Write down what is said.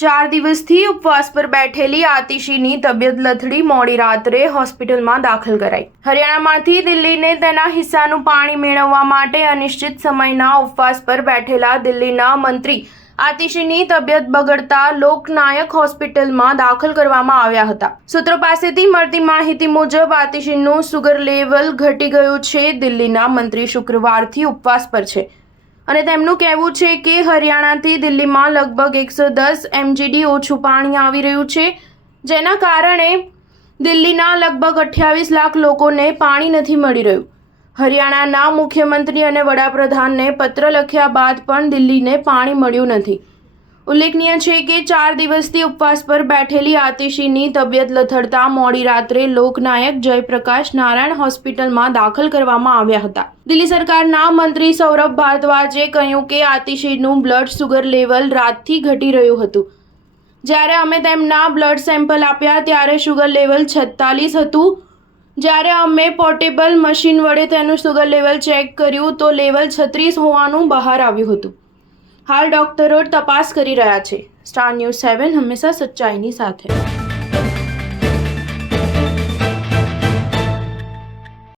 4 દિવસથી ઉપવાસ પર બેઠેલી આતિશીની તબિયત લથડી મોડી રાત્રે હોસ્પિટલમાં દાખલ કરાઈ। હરિયાણામાંથી દિલ્હીને તેના હિસ્સાનું પાણી મેળવવા માટે અનિશ્ચિત સમયના ઉપવાસ પર બેઠેલા દિલ્હીના મંત્રી આતિશીની તબિયત બગડતા લોકનાયક હોસ્પિટલમાં દાખલ કરવામાં આવ્યા હતા। સૂત્રો પાસેથી મળતી માહિતી મુજબ આતિશીનું સુગર લેવલ ઘટી ગયું છે। દિલ્હીના મંત્રી શુક્રવારથી ઉપવાસ પર છે અને તેમનું કહેવું છે કે હરિયાણાથી દિલ્હીમાં લગભગ 110 mgd ઓછું પાણી આવી રહ્યું છે, જેના કારણે દિલ્હીના લગભગ 28 લાખ લોકોને પાણી નથી મળી રહ્યું। હરિયાણાના મુખ્યમંત્રી અને વડાપ્રધાનને પત્ર લખ્યા બાદ પણ દિલ્હીને પાણી મળ્યું નથી। ઉલ્લેખનીય છે કે 4 દિવસથી ઉપવાસ પર બેઠેલી આતિશીની તબિયત લથડતા મોડી રાત્રે લોકનાયક જયપ્રકાશ નારાયણ હોસ્પિટલમાં દાખલ કરવામાં આવ્યા હતા। દિલ્હી સરકારના મંત્રી સૌરભ ભારદ્વાજે કહ્યું કે આતિશીનું બ્લડ સુગર લેવલ રાતથી ઘટી રહ્યું હતું। જ્યારે અમે તેમના બ્લડ સેમ્પલ આપ્યા ત્યારે સુગર લેવલ 46 હતું। જ્યારે અમે પોર્ટેબલ મશીન વડે તેનું સુગર લેવલ ચેક કર્યું તો લેવલ 36 હોવાનું બહાર આવ્યું હતું। હાલ ડોક્ટરો તપાસ કરી રહ્યા છે। સ્ટાર ન્યૂઝ 7 હંમેશા સચ્ચાઈની સાથે।